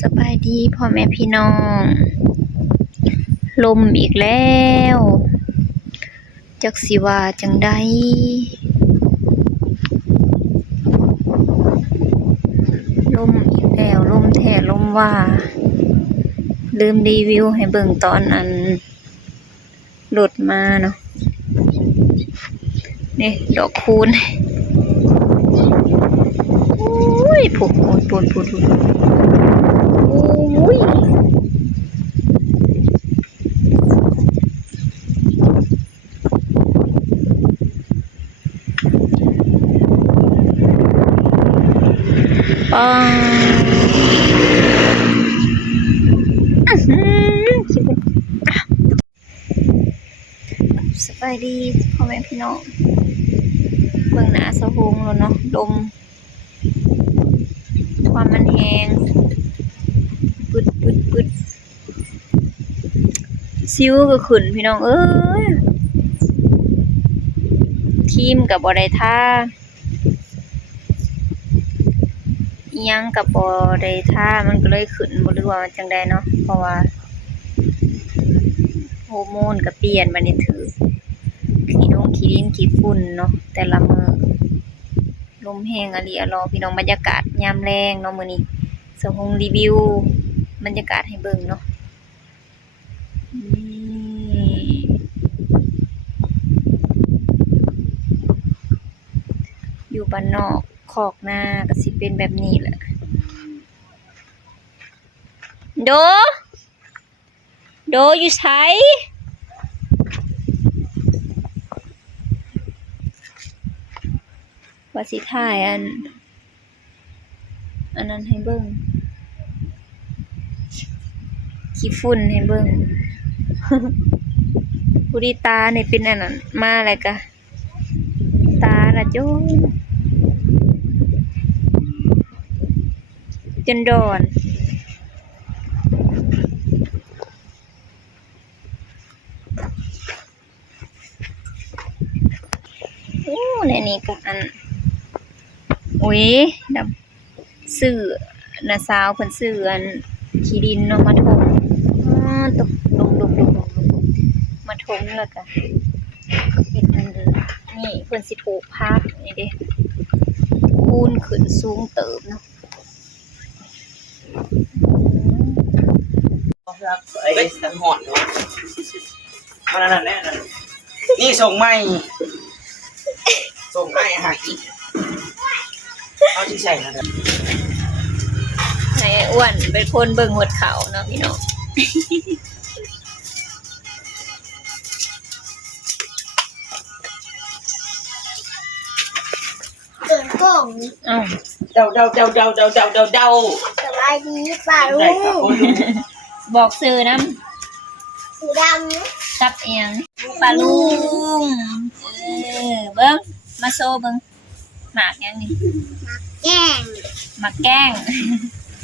สบายดีพ่อแม่พี่น้องลมอีกแล้วจักสิว่าจังใดลมอีกแล้วลมแท้ลมว่าลืมรีวิวให้เบิ่งตอนอันหลุดมาเนาะนี่ดอกคูณอุ้ยพูดโอ้ยปังสบายดีพ่อแม่พี่น้องเบิ่งหน้าสะฮงแล้วเนาะลมความมันแหงปึดซิวก็ขึ้นพี่น้องเอ้ยทีมกับบ่ได้ท่าอิหยังกับบ่ได้ท่ามันก็เลยขึ้นบ่รู้ว่ามันจังไดเนาะเพราะว่าฮอร์โมนก็เปลี่ยนบัดนี้ถือขี้ดินขี้ฝุ่นเนาะแต่ละมื้อลมแห้งอะลีอะลอพี่น้องบรรยากาศยามแลงเนาะมื้อนี้สหงรีวิวบรรยากาศให้เบิ่งเนาะอยู่บ้านนอกคอกนาก็สิเป็นแบบนี้แหละโดอยู่ไสว่าสิถ่ายอันนั้นให้เบิ่งขี้ฝุ่นให้เบิ่ง ผู้ดีตานี่เป็นอันนั้นมาอะไรกะตาละจนดอนโอ้ในนี้ก็อันอุ้ยดำซื้อน่ะสาวเพิ่นซื้ออันขี้ดินเนาะมาถมตกลงมาถมแล้วก็เฮ็ดอันนี้นี่เพิ่นสิปลูกผักนี่เด้คูนขึ้นสูงเติบเนาะไอ้สันหอนเนาะมันนั่นแน่นั่นนี่ส่งไม่ส่งไอ้หายเอาที่ใส่นะให้อ้วนเป็นคนเบิ่งหดเขาเนาะพี่น้องเดินกล่อง เดาสบายดีป่าลุง บอกซื้อน้ำสีดกับเอียงปลาลุงเบิ้งมาโซเบิ้งหมากยังนี่ ำแกง หมากแกง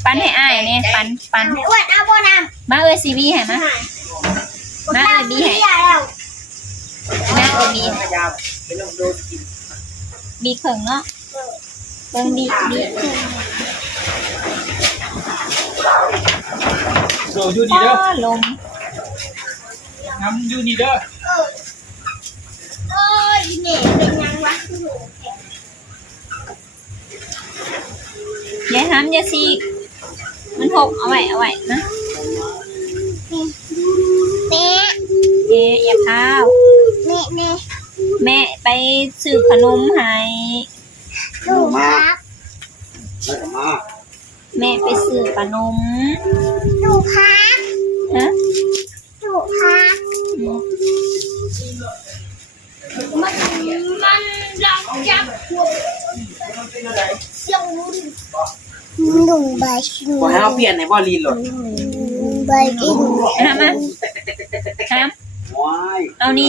ปันให้อ้ายเนี่ยปัน ไม่อ้วนเอาบ่น้ำ มาเอ้ยซีบีให้มาเอ้ยบีให้มาเอ้ยบีบีเข่งเนาะเบิ้งบีโดยูดีเด้อ ลม น้ำยูดีเด้อโอ้ยเนี่ยเป็นยังวะอย่าทำอย่าซีมันหกเอาไว้นะ แม่ อย่าข้าวแม่ไปซื้อขนมให้ ลูกครับ แม่ไปซื้อขนม ลูกครับ ฮะ ลูกครับมันรักจับเสียงลุงใบชิง ว่าให้เราเปลี่ยนในบ่อลีนหรอใบกินทำมาทำเอานี่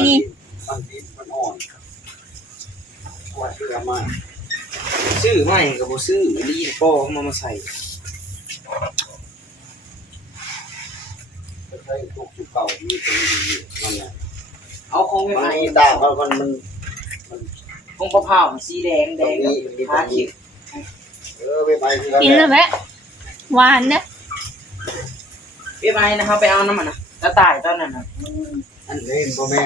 ซื้อใหม่กับบ่ซื้อลีนก็มาใส่เก่ามีตัวดีนั่นแหละเอาคงไม่ไปตาเพราะมันคงมะพร้าวสีแดงทาเขียวกินแล้วแม่ หวานเนี่ย พี่ไปนะครับไปเอาน้ำมันนะกระต่ายตอนนั้นนะ อันนี้พ่อแม่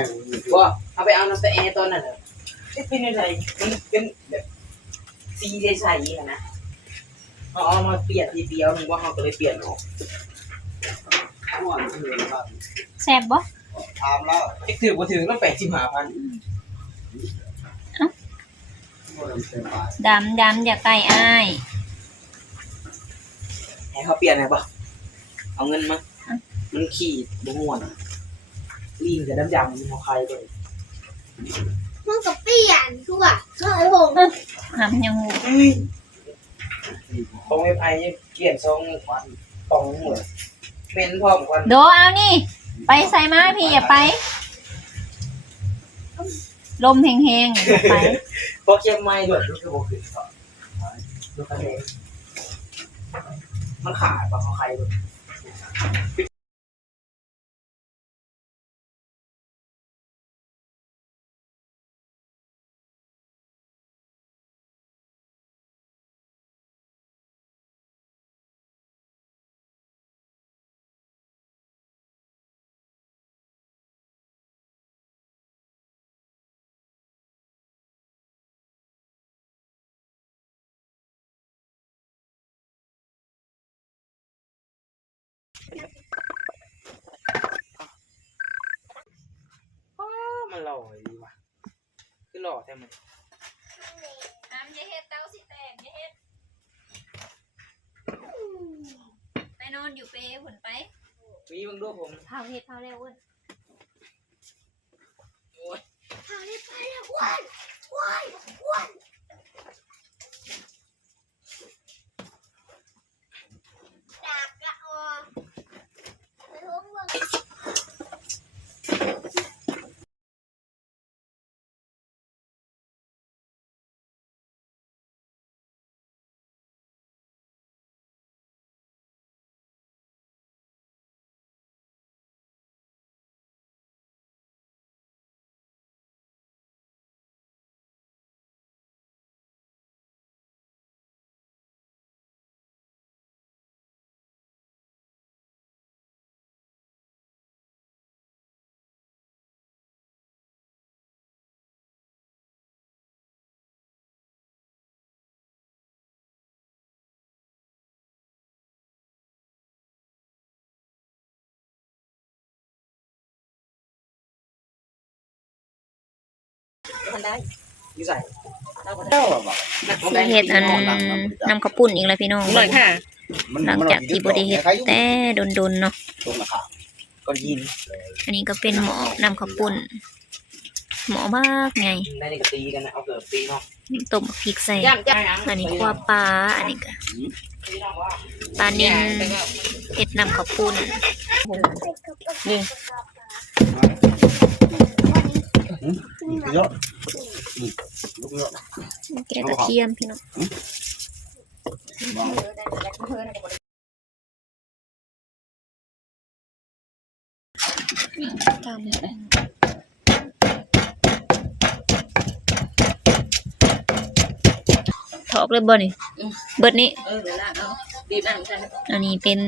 ว่าเอาไปเอาน้ำตาแอตอนนั้นนะเป็นอะไรมันเป็นแบบสีใสๆนะเอามาเปลี่ยนทีเดียวหนึ่งว่าเขาก็เลยเปลี่ยนออก ห่อนคือครับ แซ่บบ่ ถามแล้ว ไอ้ถือว่าถือต้อง85,000 บ่ได้เสียบาท ดำอย่าใกล้อ้าย ให้เขาเปลี่ยนให้ป่ะเอาเงินมามันขี่บงวนลีนกับน้ำยำมันเอาใครเลย มันก็เปลี่ยนทุกอ่ะเฮ้ยผม หำยังหู ของไอ้ไพ่เปลี่ยนทรงควันตองหมดเป็นพร้อมควัน โดเอานี่ ไปใส่มาพี่อย่าไป ลมแห้งๆอย่าไป พอเก็บไม้ด้วยลูกกระบอกขึ้นก่อนลูกกระเด็นมันขาดป่ะเขาใครด้วยมันหล่อดีว่ะคือหล่อแต่มัน น้ำอย่าเฮ็ดเต้าสิแตกอย่าเฮ็ดไปนอนอยู่เปรผลไป มีบางดูผม เผาเฮ็ดเผาเร็วเว้ย โอ้ย ทางนี้ไปแล้วอ้วนดากละออไปห้องเมือง อยู่ใส่ สิเฮ็ดอันนำข้าวปุ้นอีกแล้วพี่น้อง หน่อยค่ะ หลังจากที่บ่ได้เฮ็ดแต่ดนๆเนาะ ตรงราคา ก่อนยิน อันนี้ก็เป็นหมอนำข้าวปุ้นหมอมากไง ได้ในกระตีกันนะเอาเกิดตีเนาะ ต้มพริกใส่ อันนี้คั่วปลาอันนี้ก็ปลานิ่มเฮ็ดนำข้าวปุ้นนี่ เยอะลูกเยอะ แกงกระเทียมพี่น้องตามถอกเลยบ่นี่เบิดนี้ เดี๋ยวล่างเอาบีบอ่างกัน อันนี้เป็น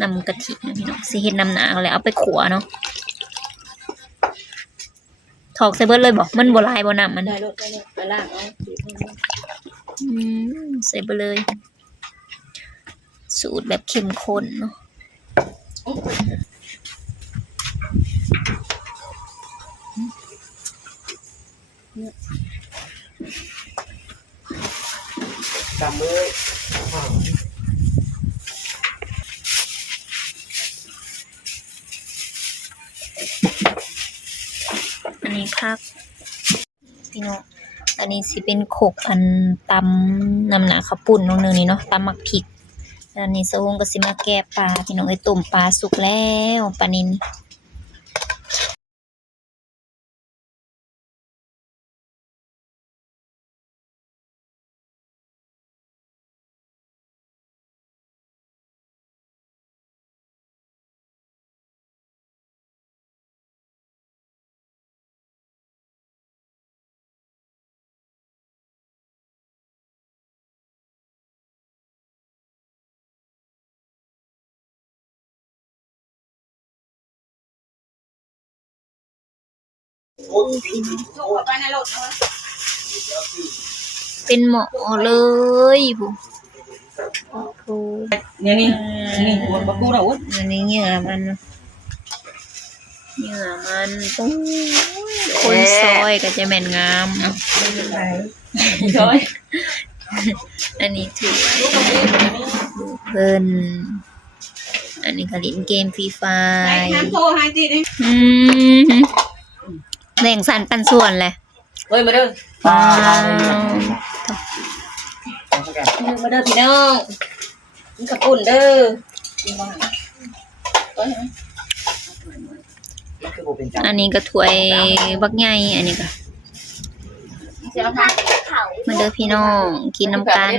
นำกะทินะพี่น้องสิเฮ็ดนำหนาแล้วเอาไปขัวเนาะถอกใส่เบิดเลยบ่มันบ่ลายบ่น้ำมัน ได้รถไปล่างเอา ใส่ไปเลย สูตรแบบเข้มข้นเนาะ จำเลย อันนี้พักพี่น้องอันนี้สิเป็นโขกอันตำนำหนาข้าวปุ้นน้องเนึงนี่เนาะตำหมักพริกอันนี้สะวงก็สิมาแก้ปลาพี่น้องไอ้ต้มปลาสุกแล้วปลานิล ส่งไปในรถนะ เป็นหมอเลยผู้โอ้ เนี่ยนี่หัวปลาปูนะวุ้น อันนี้เหงื่อมันปุ้งคนซอยก็จะแม่นงามอันนี้ถือเพิ่นอันนี้ก็เล่นเกมฟรีไฟ น้ำโทรหายจีนี่ แบ่งสรรปันส่วนเลย เฮ้ยมาเด้อ ว้าว มาเด้อพี่น้องกินกับปุ่นเด้อกินบ้างคือโบเป็นจัง อันนี้ก็ถ้วยบักใหญ่อันนี้ก็ เสียค่ะ เขา มาเด้อพี่น้องกินน้ำกัน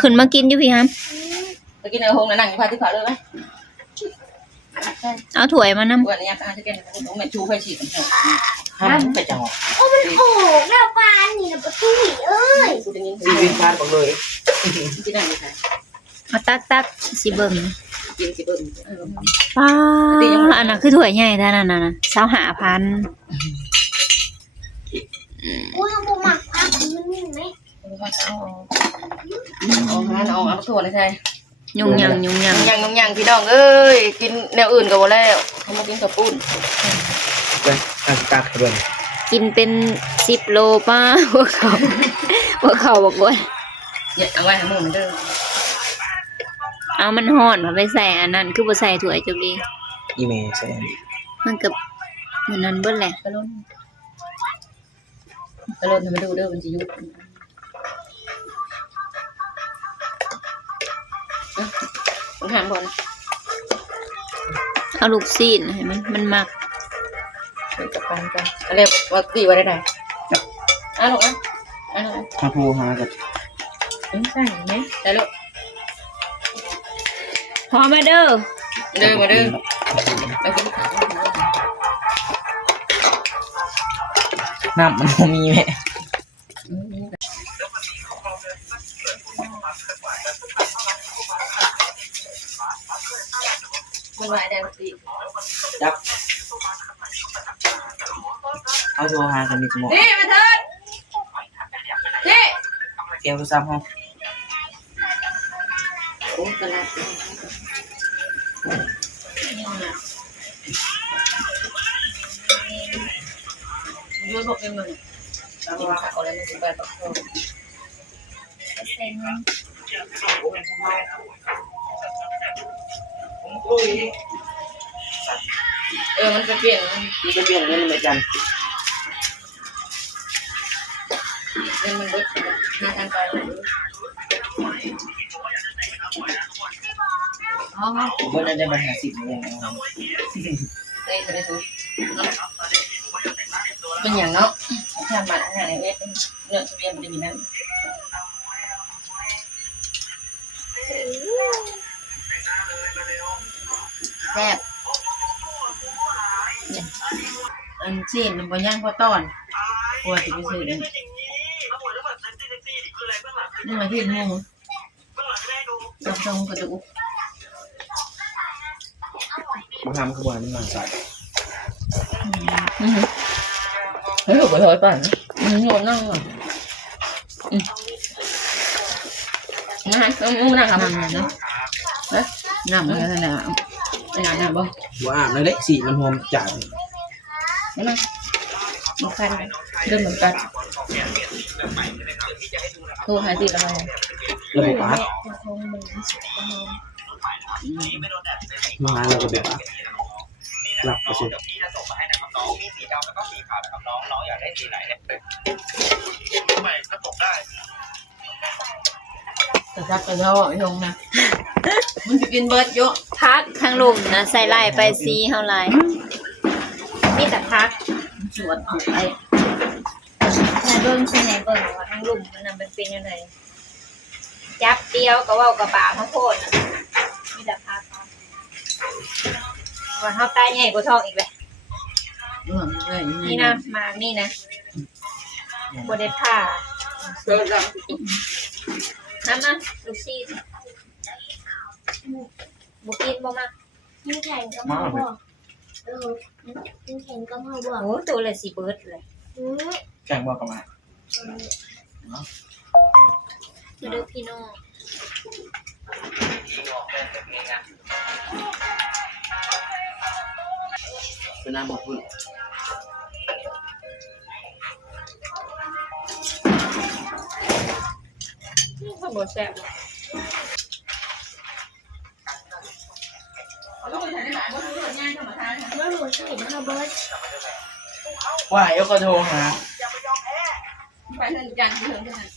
ขึ้นมากินอยู่พี่ฮัม ไปกินในห้องนั่งอยู่พาที่ขาเลยไหม เอาถ้วยมานำ วันนี้อาจจะเป็นน้องแม่ชูไฟฉีดห้ามไปจังหวะ โอ้มันโอ่งแล้วปลานี่นะประตูหิเอ้ย กูจะยิน ซีวินพาดบอกเลย ที่ไหนค่ะ เอาตักสิเบิ่ง กินสิเบิ้ล ป้าอันนั้นคือถ้วยใหญ่ท่านั้นน่ะ25,000 กูทำบุหมักพักมันมีไหม เอาถั่วเลยใช่ ยุ่งยัง ยังพี่น้องเอ้ยกินแนวอื่นก็บ่แล้วเขามากินกับปุ้น เลยตักด้วย กินเป็น10โลป้าพวกเขาบอกว่า เนี่ยเอาไว้ให้หมูเหมือนเดิม เอามันฮ้อนมาไปใส่อันนั้นคือบ่ใส่ถ้วยจุกดี อีเมลใช่ มันกับมันนั้นเบิดแหละ กระโดดทำไปดูเด้อมันจะยุบผมหันบอล เอาลูกซีนให้มันมัก กับกันอะไรว่าตีไว้ได้ไหนลูกลูก มาพูหากัน ใช่ไหมได้ลูก พอมาเด้อ มาเด้อมากิน น้ำมันมีไหม มันไหวได้ตี จับเอาโทรหากันมีสมอง นี่มาเถิดนี่ เกี่ยวกับซ้ำห้อง โอ้กระไรยืดบอกเป็นมือเราบอกเอาอะไรมาถึงไปต่อมันจะเปลี่ยน ที่จะเปลี่ยนเงินเหมือนกัน มันเบิดมาทางไปอ๋อ ผมว่าได้มาหาสิบเงิน ได้ทุกเป็นอย่างเนาะทำมาอาหารในเวทเนื้อเรียนมันจะมีน้ำแซ่บอันเช่นมันบ่ย่างพอตอนกลัวจะไปซื้อนี่มาที่หมูตรงกระดูก มาทำขบวนนี่มาใส่ เฮ้ยขอโทษป่ะมันโยนนั่งอ่ะต้องนั่งทำอะไรเนาะน้ำอะไรนะน้ำบ่ ว่าอาบเลยเล็กสี่มันหอมจัด นั่งมันคันเดินเหมือนกันโทรหาติดอะไร ระบบปั๊บมาหาเราก็แบบหลับไปสิ แต่ชักกระเทาะยงนะมันจะกินเบิร์ดเยอะ พักทางลุมนะใส่ลายไปซีเฮาลายมีแต่พัก สวนถูกไอ้ ในเบิ่งใส่ในเบิ่งว่าทางลุมมันน่ะมันเป็นยังไงจับเดียวก็เว้ากระบามาโพดน่ะมีแต่พักว่าเฮาตายใหญ่กว่าทองอีกเลยนี่นะมานี่นะบ่ได้ผ่า เบิร์ดแล้ว น้ำมาลูกซีบ่กินบ่มา มีแข่งกับพ่อ กินแข่งกับเฮาบ่ โอ้ตัวละสิเบิดเลย แข่งบอกกันมา มาดูพี่น้อง เป็นน้ำหมกพุ่น ข้าวบดแซ่บ แล้วหมูที่เฮาเบิด ว่าเอลก็โทรหา ไปเถอะจันทร์ไปเถอะ